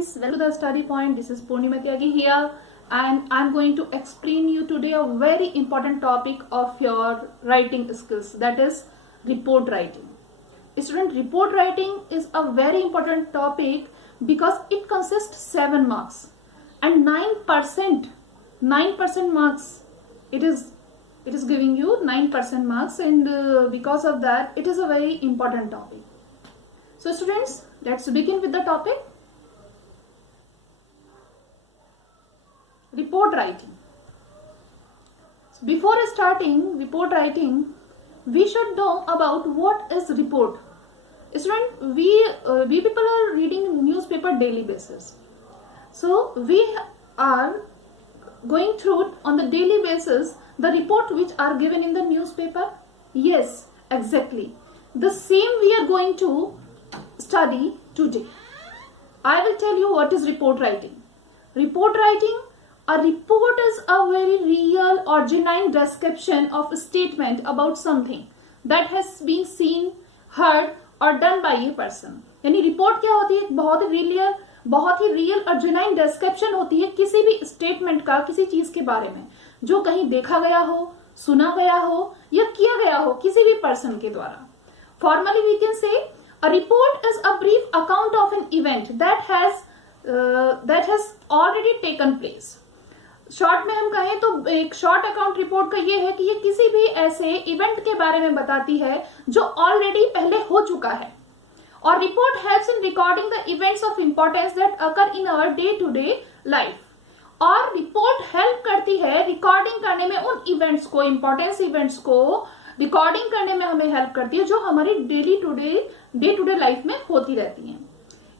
students, welcome to the study point. This is Purnima Tyagi here, and I'm going to explain you today a very important topic of your writing skills, that is report writing. Student, report writing is a very important topic because it consists 7 marks and 9% marks. It is giving you 9% marks, and because of that it is a very important topic. So students, let's begin with the topic. Report writing. So before starting report writing, we should know about what is report. Student, we people are reading newspaper daily basis. So we are going through on the daily basis the report which are given in the newspaper. Yes, exactly. The same we are going to study today. I will tell you what is report writing. Report writing, a report is a very real or genuine description of a statement about something that has been seen, heard और done by a person. यानी रिपोर्ट क्या होती है? बहुत ही रियल और genuine description होती है किसी भी स्टेटमेंट का, किसी चीज के बारे में जो कहीं देखा गया हो, सुना गया हो या किया गया हो किसी भी पर्सन के द्वारा. Formally we can say a report is a brief account of an event that has already taken place. Short में हम कहें तो एक शॉर्ट अकाउंट रिपोर्ट का ये है कि ये किसी भी ऐसे इवेंट के बारे में बताती है जो ऑलरेडी पहले हो चुका है. और report helps in recording the events of importance that occur in our day to day life. और रिपोर्ट हेल्प करती है रिकॉर्डिंग करने में उन इवेंट्स को, इंपॉर्टेंस इवेंट्स को रिकॉर्डिंग करने में हमें हेल्प करती है जो हमारी डे टू डे लाइफ में होती रहती है.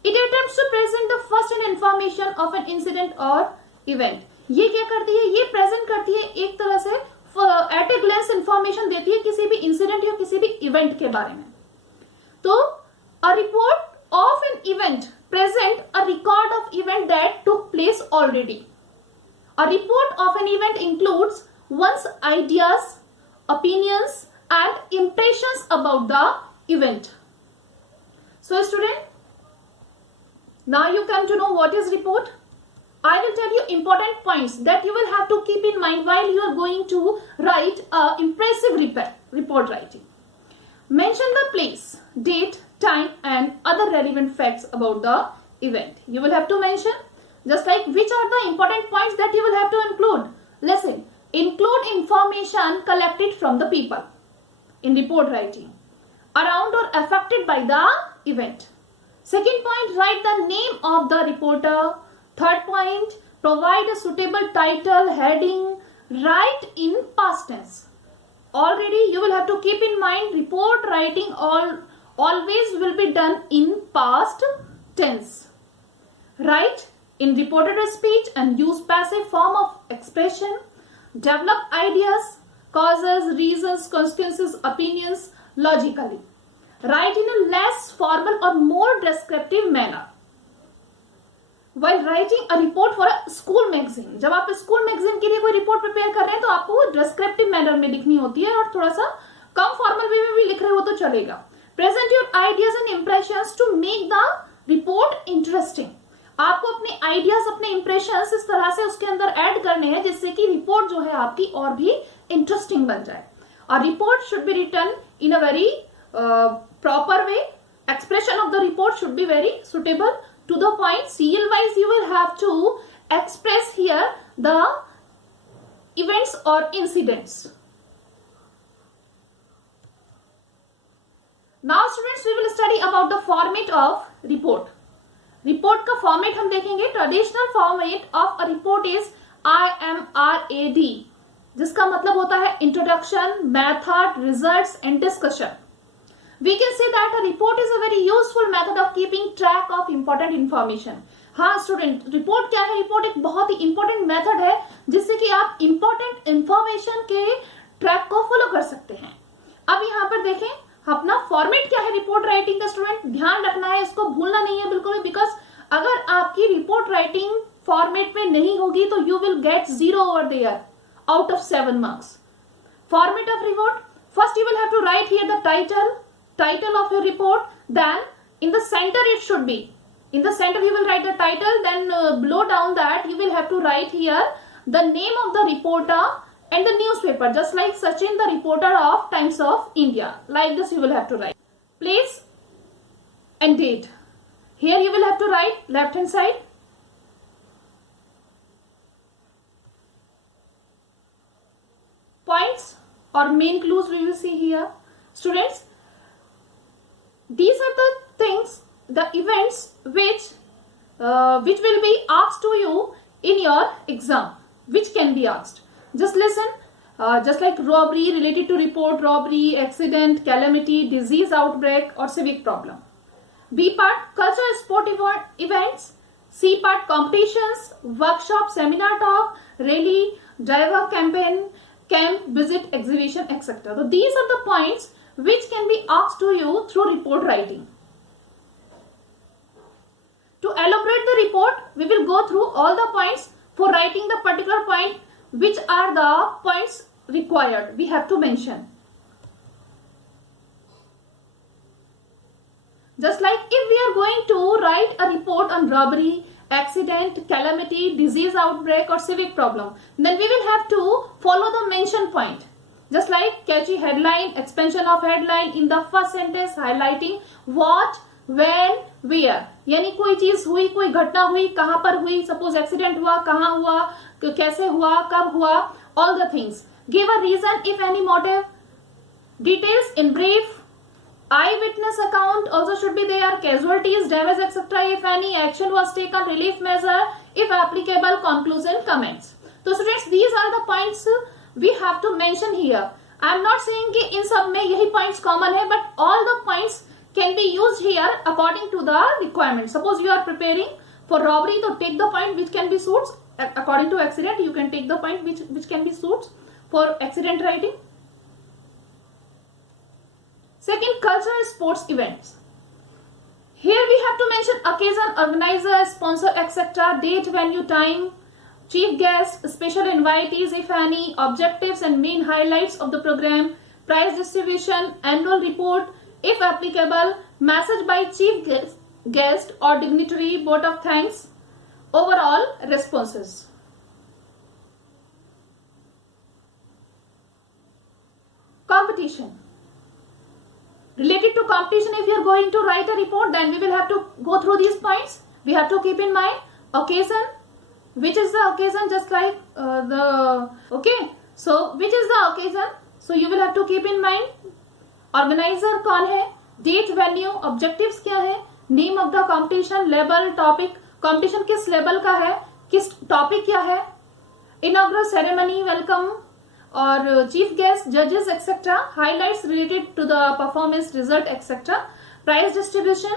It attempts to present the first hand information of an incident और इवेंट. ये क्या करती है? ये प्रेजेंट करती है एक तरह से एट ए ग्लेंस इंफॉर्मेशन देती है किसी भी इंसिडेंट या किसी भी इवेंट के बारे में. तो a report of an event present a record of event that took place already. A report of an event includes one's ideas, opinions and impressions about the event. So student, now you come to know what is report. I will tell you important points that you will have to keep in mind while you are going to write a impressive report writing. Mention the place, date, time and other relevant facts about the event. You will have to mention just like which are the important points that you will have to include. Listen, include information collected from the people in report writing around or affected by the event. Second point, write the name of the reporter. Third point, provide a suitable title, heading, write in past tense. Already you will have to keep in mind report writing always will be done in past tense. Write in reported speech and use passive form of expression. Develop ideas, causes, reasons, consequences, opinions logically. Write in a less formal or more descriptive manner. While writing a report for a school magazine, जब आप school magazine के लिए कोई report prepare कर रहे हैं तो आपको वो डिस्क्रिप्टिव मैनर में लिखनी होती है और थोड़ा सा कम फॉर्मल वे में भी लिख रहे हो तो चलेगा. Present your ideas and impressions to make the report interesting. आपको अपने आइडियाज, अपने इंप्रेशंस इस तरह से उसके अंदर ऐड करने हैं जिससे कि रिपोर्ट जो है आपकी और भी इंटरेस्टिंग बन जाए. और report should be written in a very proper way. Expression of the report should be very suitable. To the point, CL wise you will have to express here the events or incidents. Now students, we will study about the format of report. Report का format हम देखेंगे. Traditional format of a report is IMRAD, जिसका मतलब होता है introduction, method, results and discussion. We can say that a report is a very useful method of keeping track of important information. हाँ student, report क्या है? रिपोर्ट एक बहुत ही important method है जिससे कि आप इंपॉर्टेंट इंफॉर्मेशन के ट्रैक को फॉलो कर सकते हैं. अब यहाँ पर देखें अपना फॉर्मेट क्या है रिपोर्ट राइटिंग का. स्टूडेंट, ध्यान रखना है, इसको भूलना नहीं है बिल्कुल भी, बिकॉज अगर आपकी रिपोर्ट राइटिंग फॉर्मेट में नहीं होगी तो you will get 0 over there out of 7 marks. Format of report, first you will have to write here the title of your report. Then in the center it should be In the center you will write the title, then below down that you will have to write here the name of the reporter and the newspaper, just like Sachin, the reporter of Times of India. Like this you will have to write. Place and date. Here you will have to write left hand side. Points or main clues we will see here. Students, these are the things, the events which will be asked to you in your exam, which can be asked. Just listen. Just like robbery, related to report robbery, accident, calamity, disease outbreak or civic problem. B part, culture sport events. C part, competitions, workshop, seminar talk, rally, driver campaign, camp, visit, exhibition, etc. So these are the points which can be asked to you through report writing. To elaborate the report, we will go through all the points. For writing the particular point, which are the points required, we have to mention. Just like if we are going to write a report on robbery, accident, calamity, disease outbreak or civic problem, then we will have to follow the mention point. Just like catchy headline, expansion of headline in the first sentence, highlighting what, when, where. यानी कोई चीज हुई, कोई घटना हुई, कहां पर हुई, सपोज एक्सीडेंट हुआ, कहां हुआ, कैसे हुआ, कब हुआ, all the things. Give a reason if any motive. Details in brief. Eyewitness account also should be there. Casualties, damage, etc. if any. Action was taken. Relief measure if applicable. Conclusion, comments. So students, these are the points we have to mention here. I am not saying कि इन सब में यही points common है, but all the points can be used here according to the requirement. Suppose you are preparing for robbery, so take the point which can be suits. According to accident, you can take the point which can be suits for accident writing. Second, cultural sports events. Here we have to mention occasion, organizer, sponsor, etc. Date, venue, time, chief guest, special invitees if any, objectives and main highlights of the program, prize distribution, annual report if applicable, message by chief guest or dignitary, vote of thanks, overall responses. Competition. Related to competition, if you are going to write a report, then we will have to go through these points. We have to keep in mind occasion, which is the occasion, just like so which is the occasion, so you will have to keep in mind organizer कौन है, date, venue, objectives क्या है, name of the competition, label, topic, competition किस level का है, किस topic क्या है, inaugural ceremony, welcome और chief guest, judges, etc. Highlights related to the performance, result, etc. Prize distribution,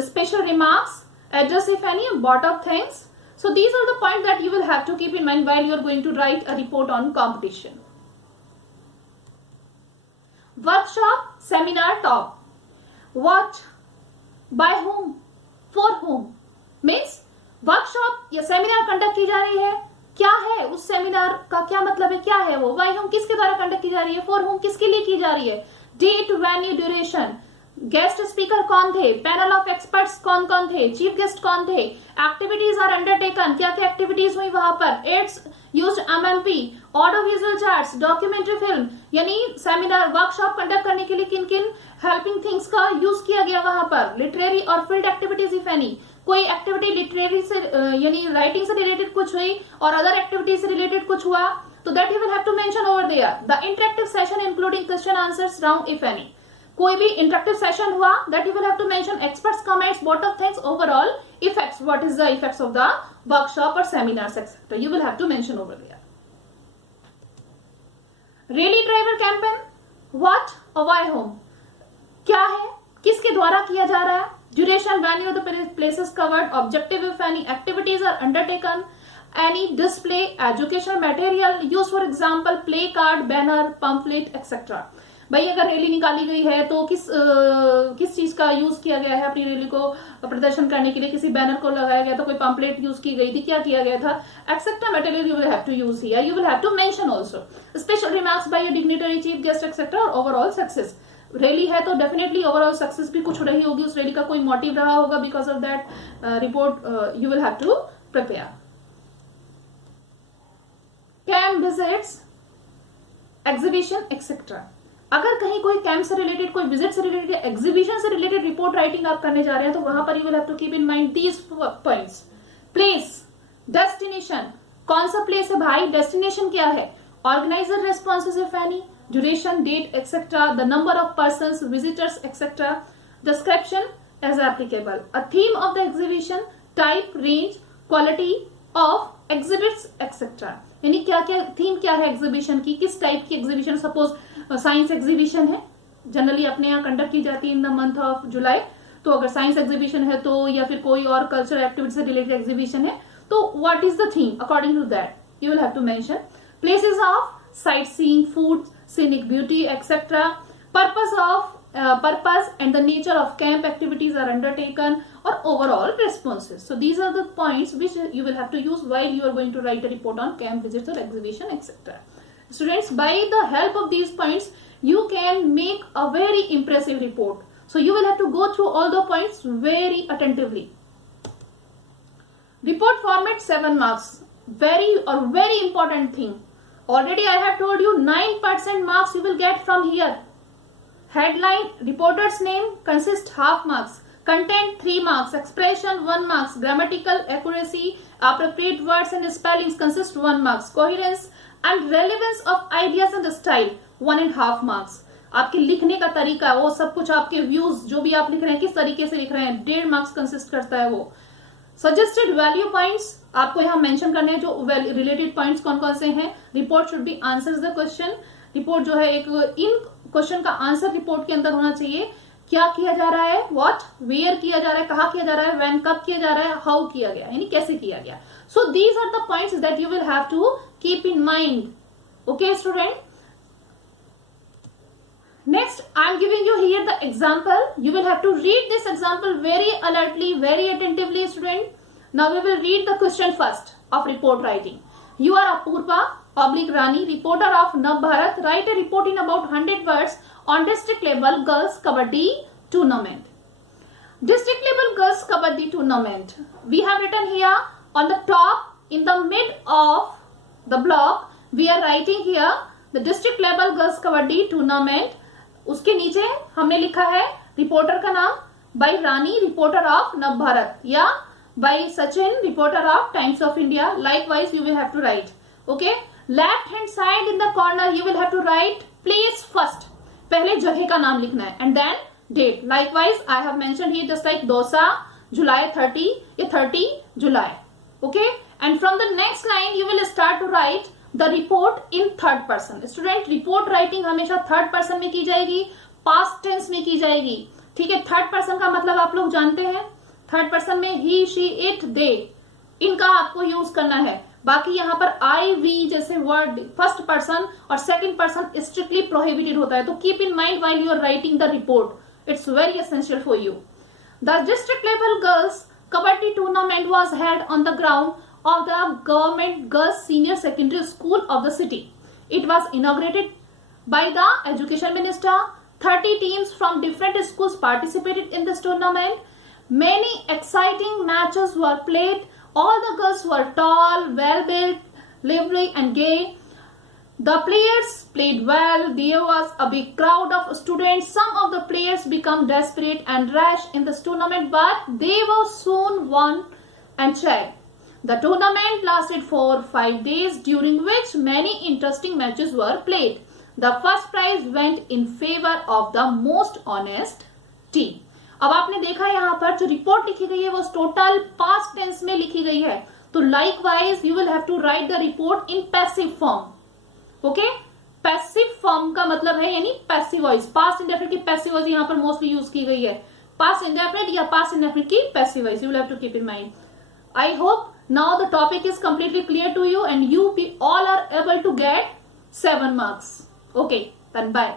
special remarks, address if any, vote of thanks. So these are the points that you will have to keep in mind while you are going to write a report on competition. Workshop, seminar, talk. What, by whom, for whom. Means workshop या seminar conduct की जा रही है, क्या है उस सेमिनार का, क्या मतलब है, क्या है वो, बाय होम किसके द्वारा कंडक्ट की जा रही है, फॉर होम किसके लिए की जा रही है, date, venue, duration, guest speaker कौन थे, पैनल ऑफ एक्सपर्ट्स कौन कौन थे, चीफ गेस्ट कौन थे, एक्टिविटीज आर अंडरटेकन, क्या क्या एक्टिविटीज हुई वहां पर, aids used MMP, audio visual charts, documentary film, यानी सेमिनार वर्कशॉप कंडक्ट करने के लिए किन किन हेल्पिंग थिंग्स का यूज किया गया वहां पर, लिटरेरी और फील्ड एक्टिविटीज इफ एनी, कोई एक्टिविटी लिटरेरी से यानी राइटिंग से रिलेटेड कुछ हुई और अदर एक्टिविटी से रिलेटेड कुछ हुआ, तो that you will have to mention over there. The interactive session including question answers round if any, कोई भी इंटरेक्टिव सेशन हुआ, that you will have to mention experts comments, what of things, overall effects, what is the effects of the workshop और seminars etcetera, you will have to mention over there. Rally driver campaign, what और why whom, क्या है, किसके द्वारा किया जा रहा है, duration, value of the places covered, objective if any, activities are undertaken, any display, educational material use for example play card, banner, pamphlet etcetera. भाई अगर रैली निकाली गई है तो किस चीज का यूज किया गया है अपनी रैली को प्रदर्शन करने के लिए, किसी बैनर को लगाया गया था, कोई पंपलेट यूज की गई थी, क्या किया गया था, etcetera material you will have to use here. You will have to mention also special remarks by your dignitary, chief guest etcetera और ओवरऑल सक्सेस. रैली है तो डेफिनेटली ओवरऑल सक्सेस भी कुछ रही होगी, उस रैली का कोई मोटिव रहा होगा, because of that report you will have to prepare. Camp visits, exhibition etcetera. अगर कहीं कोई कैंप से रिलेटेड, कोई विजिट से रिलेटेड, एग्जीबिशन से रिलेटेड रिपोर्ट राइटिंग आप करने जा रहे हैं तो वहां पर you will have to keep in mind these points. Place, destination, कौन सा प्लेस है भाई, डेस्टिनेशन क्या है, organiser responses if any, duration, date etcetera, the number of persons, visitors etcetera, description as applicable, a theme of the exhibition, type, range, quality of exhibits etcetera. यानी क्या क्या थीम क्या है एग्जीबिशन की, किस टाइप की एग्जीबिशन. सपोज साइंस एग्जीबिशन है, जनरली अपने यहाँ कंडक्ट की जाती है in the month of July, तो अगर साइंस एग्जीबिशन है तो, या फिर कोई और कल्चरल एक्टिविटी से रिलेटेड एग्जीबिशन है तो what is the theme, according to that you will have to mention. Places of sightseeing, food, scenic beauty etcetera, purpose and the nature of camp activities are undertaken, or overall responses. So these are the points which you will have to use while you are going to write a report on camp visits or exhibition etc. Students, by the help of these points you can make a very impressive report. So you will have to go through all the points very attentively. Report format 7 marks, very important thing. Already I have told you 9% marks you will get from here. Headline, reporter's name consists half marks, content 3 marks, expression 1 marks, grammatical accuracy, appropriate words and spellings consist 1 marks, coherence and relevance of ideas and style 1.5 marks. आपके लिखने का तरीका, वो सब कुछ, आपके व्यूज, जो भी आप लिख रहे हैं, किस तरीके से लिख रहे हैं, 1.5 मार्क्स कंसिस्ट करता है वो. सजेस्टेड वैल्यू पॉइंट्स आपको यहाँ मेंशन करने हैं, जो रिलेटेड पॉइंट्स कौन कौन से हैं. Report should B answers the question. Report जो है एक इन क्वेश्चन का आंसर रिपोर्ट के अंदर होना चाहिए. क्या किया जा रहा है, व्हाट, वेयर किया जा रहा है, कहाँ किया जा रहा है, व्हेन, कब किया जा रहा है, हाउ किया गया, यानी कैसे किया गया. So these are the points that you will have to keep in mind. Okay student, next I am giving you here the example. You will have to read this example very alertly, very attentively student. Now we will read the question first of report writing. You are Apurva / Rani, reporter of Navbharat. Write a report in about 100 words on district level girls kabaddi tournament. District level girls kabaddi tournament. We have written here on the top, in the mid of the block, we are writing here the district level girls kabaddi tournament. उसके नीचे हमने लिखा है reporter का नाम, by Rani reporter of Navbharat, या by Sachin reporter of Times of India. Likewise you will have to write. Okay, left hand side in the corner you will have to write place first. पहले जगह का नाम लिखना है and then date. Likewise I have mentioned here just like Dausa July 30, ये 30 जुलाई. Okay, and from the next line you will start to write the report in third person. Student, report writing हमेशा third person में की जाएगी, past tense में की जाएगी. ठीक है, थर्ड पर्सन का मतलब आप लोग जानते हैं. थर्ड पर्सन में ही, शी, इट, दे, इनका आपको यूज करना है. बाकी यहाँ पर आई, वी जैसे वर्ड फर्स्ट पर्सन और सेकंड पर्सन स्ट्रिक्टली प्रोहिबिटेड होता है. तो keep in mind while you are writing the report. It's very essential for you. The district level girls kabaddi tournament was held on the ground of the government girls senior secondary school of the city. It was inaugurated by the education minister. 30 teams from different schools participated in this tournament. Many exciting matches were played. All the girls were tall, well built, lively and gay. The players played well. There was a big crowd of students. Some of the players became desperate and rash in this tournament, but they were soon won and checked. The tournament lasted for 5 days, during which many interesting matches were played. The first prize went in favor of the most honest team. अब आपने देखा यहाँ पर जो रिपोर्ट लिखी गई है वो टोटल पास्ट टेंस में लिखी गई है. तो likewise you will have to write the report in passive form. Okay, passive form का मतलब है यानी पैसिव वॉइस. पास्ट इंडेफिनिट की पैसिव वॉइस यहाँ पर मोस्टली यूज की गई है. पास्ट इंडेफिनिट या पास्ट इंडेफिनिट की passive voice. You will have to keep in mind. I hope now the topic is completely clear to you and you all are able to get 7 marks. Okay, then bye.